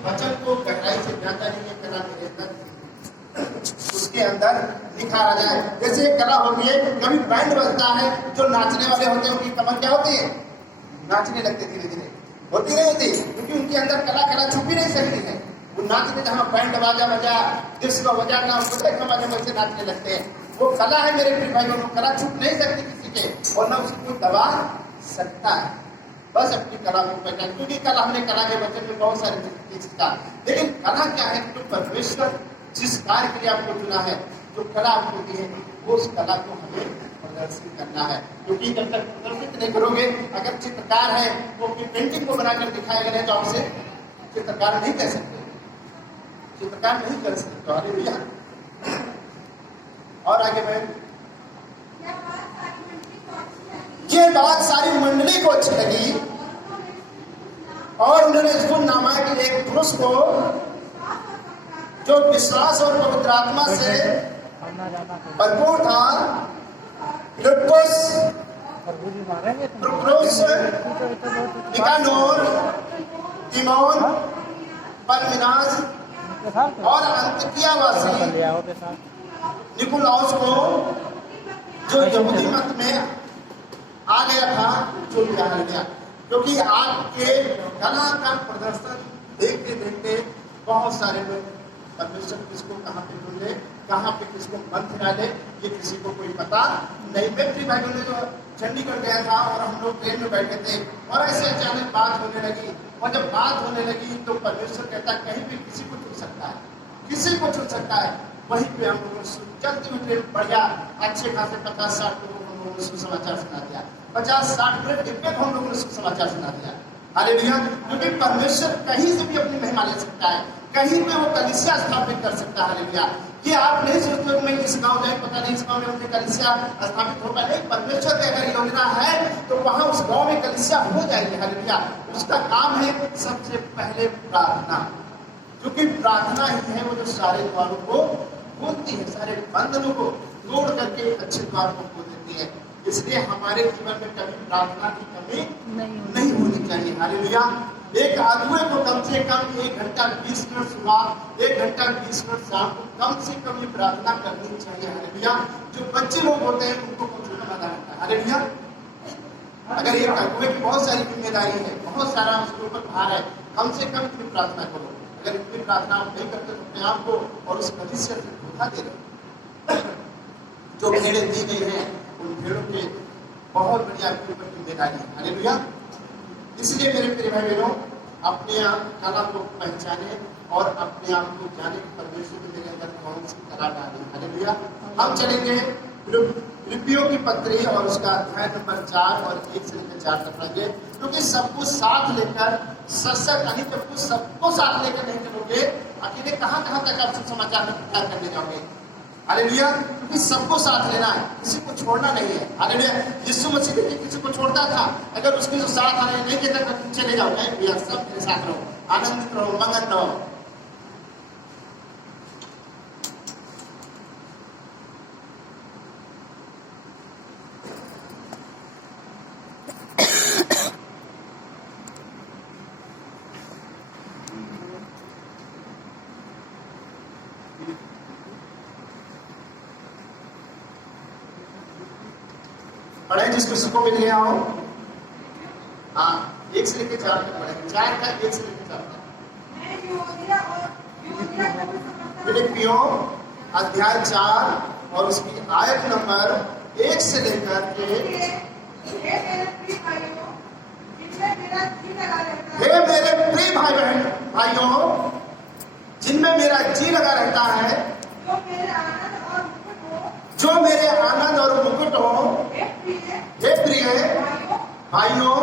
वचन को गहराई से जानता है ये कला मेरे अंदर उसके अंदर निखारा जाए। जैसे एक कला होती है, कभी बैंड बजता है, जो नाचने वाले होते हैं उनकी कमर क्या होती है, नाचने लगते धीरे धीरे, होती नहीं होती, क्योंकि उनके अंदर कला छुपी नहीं सकती है। वो नाचते जहाँ बैंड बाजा बजा, डिस्को बजा का वैसे नाचने लगते हैं। वो कला है मेरे प्रिय भाइयों, कला छुप नहीं सकती किसी के, और न उसको कोई दबा सकता है। बस अपनी कला को पहचान, क्योंकि कला हमने कला के वचन में बहुत सारे चीज का, लेकिन कला क्या है, जो परमेश्वर जिस कार्य के लिए आपको चुना है, जो कला आपको दी है, वो उस कला को हमें प्रदर्शित करना है। क्योंकि जब तक प्रदर्शित नहीं करोगे, अगर चित्रकार है वो अपनी पेंटिंग को बनाकर दिखाएगा नहीं तो आपसे चित्रकार नहीं कह सकते, चित्रकार नहीं कर सकते। हालेलुया। और आगे बढ़े, ये बात सारी मंडली को अच्छी लगी और उन्होंने इसको नामा के एक पुरुष को जो विश्वास और पवित्र आत्मा से भरपूर था, निकानोर, तिमोन, परमिनास और अंतिकियावासी निकुलाउस को, जो यहूदी मत में आ गया था, चुन लिया। क्योंकि आपके कला का प्रदर्शन देखते देखते बहुत सारे लोग परमेश्वर किसको कहाँ पे ढूंढे, कहाँ पे किसको मंत्र डाले, ये किसी को कोई पता नहीं। मेरे भाइयों ने तो चंडीगढ़ गया था और हम लोग ट्रेन में बैठे थे और ऐसे अचानक बात होने लगी, और जब बात होने लगी तो परमेश्वर कहता कहीं भी किसी को छू सकता है, किसी को छू सकता है। वहीं पे हम लोगों ने चलती हुई ट्रेन बढ़िया अच्छे खासे 50-60 लोगों को हम लोगों ने सुसमाचार सुना दिया, 50-60 मिनट डिब्बे को हम लोगों ने सुसमाचार सुना दिया। हालेलुया। क्योंकि परमेश्वर कहीं से भी अपनी महिमा ले सकता है, कहीं पे वो कलीसिया स्थापित कर सकता है। हालेलुया। ये आप नहीं सोचते हो मैं इस गांव जाए, पता नहीं इस गांव में मुझे कलीसिया स्थापित होगा, नहीं, परमेश्वर की अगर योजना है तो वहां उस गांव में कलीसिया हो जाएगी। हालेलुया। उसका काम है सबसे पहले प्रार्थना, क्योंकि प्रार्थना ही है वो जो सारे द्वारों को खोलती है, सारे बंधनों को तोड़ करके अच्छे द्वार को खोल देती है। इसलिए हमारे जीवन में कभी प्रार्थना की कमी नहीं होनी चाहिए। हालेलुया। एक आदमी को कम से कम 1 घंटा 20 मिनट सुबह, 1 घंटा 20 मिनट शाम को कम से कम ये प्रार्थना करनी चाहिए। हालेलुया। जो बच्चे लोग होते हैं उनको कुछ करना रहता है। हालेलुया। अगर ये आदमी की बहुत सारी जिम्मेदारी है, बहुत सारा उसके ऊपर भार है, कम से कम इतनी प्रार्थना करो। अगर इतनी प्रार्थना आप नहीं करते तो अपने आप को और उस कलीसिया से धोखा दे रहे। जो भेड़ें दी गई हैं उन भेड़ों के बहुत बड़ी आपके ऊपर जिम्मेदारी है। हालेलुया। इसलिए मेरे प्रिय भाई बहनों, अपने आप कला को पहचाने और अपने आप को जाने कि परमेश्वर ने मेरे अंदर कौन सी कला डाली। हालेलुया। हम चलेंगे फिलिप्पियों की पत्री और उसका अध्याय नंबर 4 और 1 से लेकर 4 तक पढ़ेंगे, क्योंकि सबको साथ लेकर नहीं तो सबको साथ लेकर नहीं चलोगे, अकेले कहाँ तक आप समाचार में प्रचार करने जाओगे। हालेलुया। क्योंकि सबको साथ लेना है, किसी को छोड़ना नहीं है। हालेलुया। यीशु मसीह भी किसी को छोड़ता था, अगर उसके जो साथ आने नहीं देता तो तुम चले जाओ, नहीं भैया सब मेरे साथ रहो, आनंदित रहो, मगन रहो। पढ़े जिसको सबको मिल गया हो। हाँ, 1 से लेकर 4 तक पढ़ेंगे, 4 का 1 से लेकर 4 तक। फिलिप्पियों अध्याय 4 और उसकी आयत नंबर 1 से लेकर के हे मेरे प्रिय भाई बहन भाइयों, जिनमें मेरा जी लगा रहता है, जो मेरे आनंद और मुकुट हो, हे प्रिय भाइयों,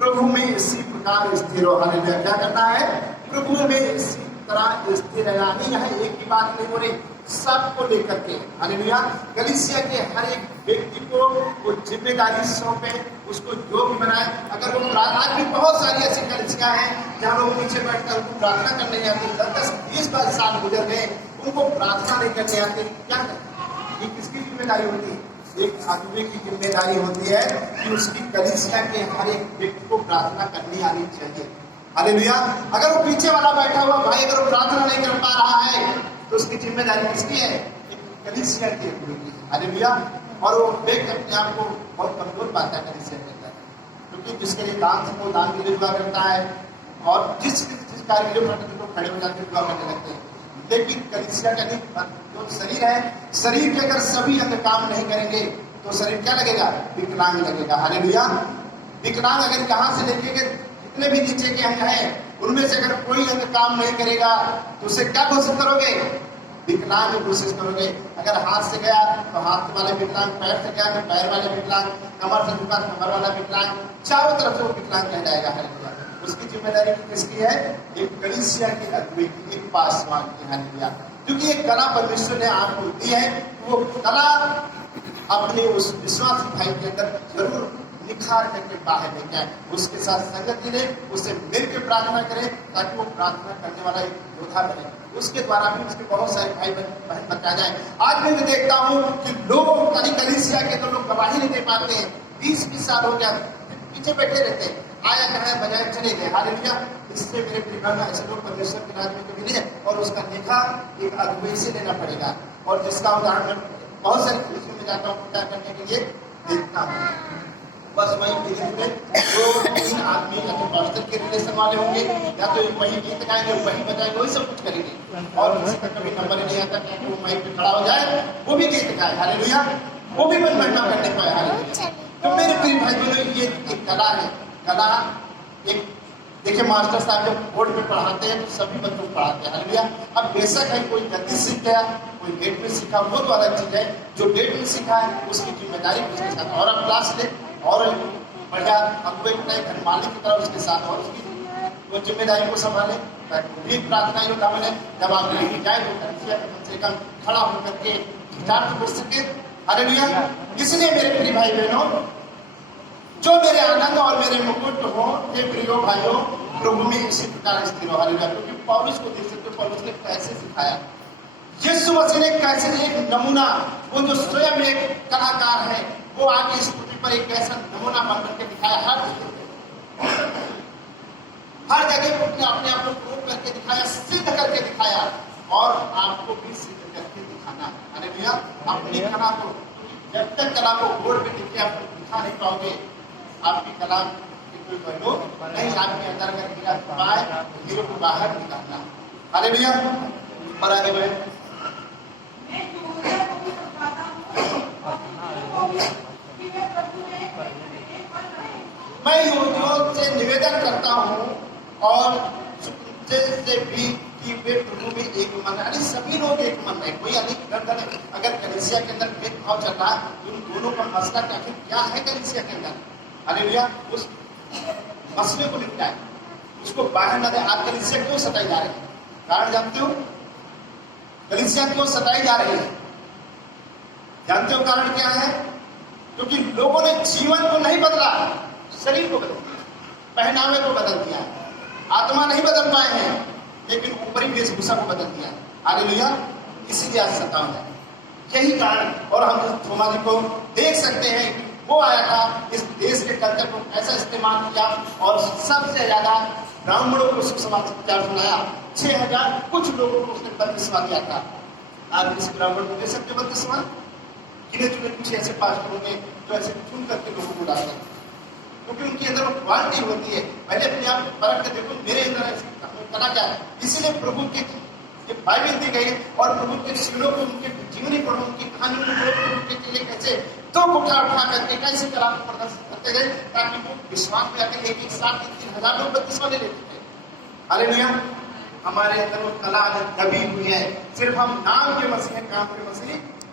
प्रभु में इसी प्रकार स्थिर हो। हालेलुया। क्या करना है? प्रभु में इसी तरह स्थिर रहना। यहाँ एक की बात नहीं हो रही, सबको लेकर के। हालेलुया। कलीसिया के हर एक व्यक्ति को वो जिम्मेदारी सौंपे, उसको जो भी बनाए। अगर वो आज भी बहुत सारी ऐसी कलीसिया हैं जहाँ लोग नीचे बैठकर उनको प्रार्थना करने नहीं आती, 10-20 साल गुजर गए, उनको प्रार्थना नहीं करने आते, क्या करते? ये किसकी जिम्मेदारी होती है? एक आदमी की जिम्मेदारी होती है कि उसकी कलीसिया के हर एक व्यक्ति को प्रार्थना करनी आनी चाहिए। हालेलुया। अगर वो पीछे वाला बैठा हुआ भाई अगर वो प्रार्थना नहीं कर पा रहा है तो उसकी जिम्मेदारी किसकी है? एक कलीसिया की है। हालेलुया। और वो व्यक्ति अपने आप को बहुत कमजोर पाता है कलीसिया के अंदर, क्योंकि जिसके लिए दान से वो दान के लिए दुआ करता है और जिस कार्य के लिए लोग खड़े हो जाकर दुआ करने लगते हैं। लेकिन कलीसिया का जो शरीर है, शरीर के अगर सभी अंग काम नहीं करेंगे तो शरीर क्या लगेगा? विकलांग लगेगा। हालेलुया। विकलांग अगर कहां से लेके जितने भी नीचे के अंग हैं उनमें से अगर कोई अंग काम नहीं करेगा तो उसे क्या घोषित करोगे? विकलांग घोषित करोगे। अगर हाथ से गया तो हाथ वाले विकलांग, पैर से गया तो पैर वाले विकलांग, कमर से झुका कमर वाला विकलांग, चारों तरफ से वो विकलांग कह जाएगा। हालेलुया। उसकी जिम्मेदारी किसकी है? एक कलीसिया की अगुवाई की, एक पासवान की। हालेलुया। क्योंकि ये कला परमेश्वर ने आपको दी है, वो कला अपने उस विश्वास भाई के अंदर जरूर निखार करके बाहर लेके आए, उसके साथ संगति ले, उससे मिलकर प्रार्थना करें ताकि वो प्रार्थना करने वाला एक योद्धा बने, उसके द्वारा भी उसके बहुत सारे भाई बहन बचा जाए। आज मैं देखता हूँ कि लोग कलीसिया के तो लोग गवाही नहीं दे पाते हैं, 20-20 साल हो गया पीछे बैठे रहते हैं, आया कहा बजाय चले गए। हालेलुया। इससे मेरे परिवार में ऐसे लोग परमेश्वर के राज्य में कभी नहीं है और उसका लेखा एक अगुवाई से लेना पड़ेगा। और जिसका उदाहरण बहुत सारी कलीसियों में जाता हूँ पूजा करने के लिए देखता हूँ, बस वही धीरे-धीरे 2-3 आदमी या तो पास्टर के रिलेशन वाले होंगे या तो वही गीत गाएंगे, वही बजाएंगे, वही सब कुछ करेंगे और किसी का कभी नंबर नहीं आता कि वो माइक पे खड़ा हो जाए, वो भी गीत गाए। हालेलुया। वो भी महिमा करने पाए। हालेलुया। तो मेरे प्रिय भाई बहनों, ये एक कला है। कला एक देखिए, मास्टर साहब जब बोर्ड पे पढ़ाते हैं तो सभी बच्चों को पढ़ाते हैं। हालेलुया। अब बेशक है कोई गति सीख गया, कोई डेट में सीखा, वो तो अलग चीज है। जो डेट में सीखा है उसकी जिम्मेदारी उसके साथ और अब क्लास ले और बढ़िया अगुवाई बनाए, घर मालिक की तरह उसके साथ और उसकी वो जिम्मेदारी को संभाले ताकि वो भी प्रार्थना योद्धा बने। जब आप लेके जाए तो कम से कम खड़ा होकर के विचार तो कर सके। हालेलुया। इसलिए मेरे प्रिय भाई बहनों, जो मेरे आनंद और मेरे मुकुट हो, हे प्रियो भाइयों, प्रभु में इसी प्रकार स्थिर हो। हालेलुया। क्योंकि पौलुस को देख सकते हो, पौलुस ने कैसे सिखाया, यीशु मसीह ने कैसे एक नमूना, वो जो स्वयं एक कलाकार है, वो आगे इस पृथ्वी पर एक ऐसा नमूना बन करके दिखाया। हर जगह को अपने आप को प्रूव करके दिखाया, सिद्ध करके दिखाया और आपको भी सिद्ध करके दिखाना। हालेलुया। अपनी कला को, जब तक कला को बोर्ड पे लिख के आप दिखा नहीं पाओगे, आपकी कला कोई पहलू नहीं आपके अंदर अगर हीरा पाए तो हीरो को बाहर निकालना। हालेलुया। और आगे बढ़े। मैं युवतियों से निवेदन करता हूँ और से भी कि वे प्रभु में एक मन है। सभी लोग एक मन है, कोई अधिक अगर कलीसिया के अंदर भेदभाव चल रहा है तो उन दोनों का मसला आखिर क्या है कलीसिया के अंदर? हालेलुया। उस मसले को निपटाए, उसको बाहर न दे। आप कलीसिया क्यों सताई जा रहे हैं? कारण जानते हो? कलीसिया क्यों सताई जा रही है? जानते हो कारण क्या है? क्योंकि लोगों ने जीवन को नहीं बदला, शरीर को बदल दिया, पहनावे को बदल दिया, आत्मा नहीं बदल पाए हैं लेकिन ऊपरी वेशभूषा को बदल दिया। हालेलुया। इसीलिए आज सताव है, यही कारण। और हम थोमा जी को देख सकते हैं, वो आया था, इस देश के कल्चर को ऐसा इस्तेमाल किया और सबसे ज्यादा ब्राह्मणों को सुसमाचार सुनाया। 6000 कुछ लोगों को उसने बपतिस्मा दिया था। आप इस ब्राह्मण को दे सकते हो बपतिस्मा? गिने चुने कुछ ऐसे पास्टर होंगे जो ऐसे चुन करके लोगों को डालते हैं, क्योंकि उनके अंदर वो क्वालिटी होती है। पहले अपने आप परख के देखो मेरे अंदर कला क्या है। इसीलिए प्रभु की बाइबल दी गई और प्रभु के शिलों को, उनके जीवनी पढ़ो, उनकी कहानियों को पढ़ो, उनके लिए कैसे तो उठा करके कैसे कला को प्रदर्शित करते गए ताकि वो विश्वास में आकर एक साथ 3,000 लोग बपतिस्मा ले लेते थे। हालेलुया। हमारे अंदर वो कला दबी हुई है, सिर्फ हम नाम के मसीह, काम के मसीह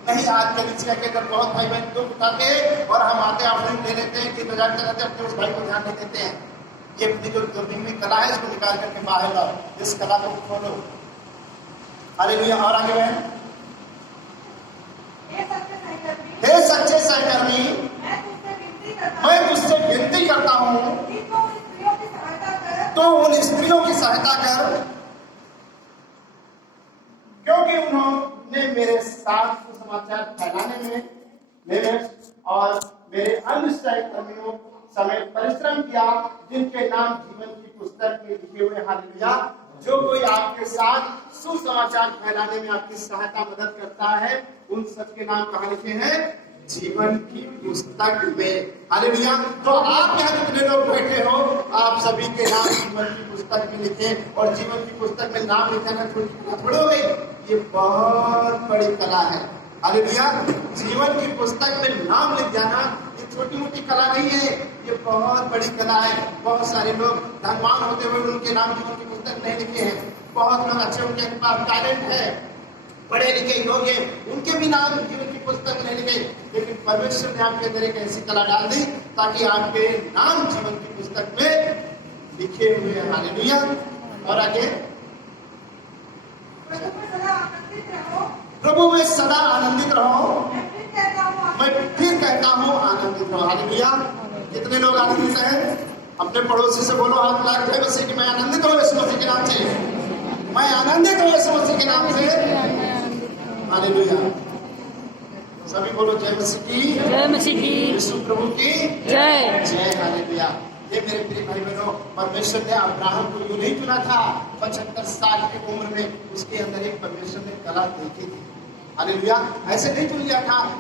नहीं। आज कलीसिया के अंदर बहुत भाई बहन दुख उठाते हैं और हम आते ऑफरिंग ले लेते हैं कि बाजार चलाते हैं, अपने उस भाई को ध्यान नहीं देते हैं। ये जो हुई कला है इसको निकाल करके बाहर लाओ, इस कला को खोलो। हालेलुया। और आगे बढ़े। हे सच्चे सहकर्मी, मैं तुझसे विनती करता हूँ तो उन स्त्रियों की सहायता कर, क्योंकि उन्होंने मेरे साथ सुसमाचार फैलाने में मेरे और मेरे अन्य सहकर्मियों समय परिश्रम किया, जिनके नाम जीवन की पुस्तक में लिखे हुए। हालेलुया। जो कोई आपके साथ सुसमाचार फैलाने में आपकी सहायता मदद करता है, उन सबके नाम कहाँ लिखे हैं? जीवन की पुस्तक में। हालेलुया। तो आप यहाँ जितने लोग बैठे हो, आप सभी के नाम जीवन की पुस्तक में लिखे, और जीवन की पुस्तक में नाम लिखाना थोड़ी हो गई, ये बहुत बड़ी कला है। हालेलुया। जीवन की पुस्तक में नाम लिख जाना ये छोटी मोटी कला नहीं है, ये बहुत बड़ी कला है। बहुत सारे लोग धनवान होते हुए उनके नाम जीवन की पुस्तक नहीं लिखे हैं। बहुत लोग अच्छे, उनके पास टैलेंट है, पढ़े लिखे योग्य, उनके भी नाम जीवन की पुस्तक में नहीं लिखे, लेकिन परमेश्वर ने आपके अंदर एक ऐसी कला डाल दी ताकि आपके नाम जीवन की पुस्तक में लिखे हुए हैं। हालेलुया। और आगे, प्रभु में सदा आनंदित रहो। मैं फिर कहता हूँ आनंदित रहो। हालेलुया। कितने लोग आनंदित हैं? अपने पड़ोसी से बोलो, हाथ लाख है वैसे कि मैं आनंदित हूँ इस मसीह के नाम से, मैं आनंदित हूँ इस मसीह के नाम से। हालेलुया। सभी बोलो जय मसीह की, जय मसीह की, यीशु प्रभु की जय। जय। हालेलुया। ये मेरे प्रिय भाई बहनों, परमेश्वर ने अब्राहम को यूं नहीं चुना था 75 साल की उम्र में, उसके अंदर एक परमेश्वर ने कला देखी थी। हालेलुया। ऐसे नहीं चुन लिया था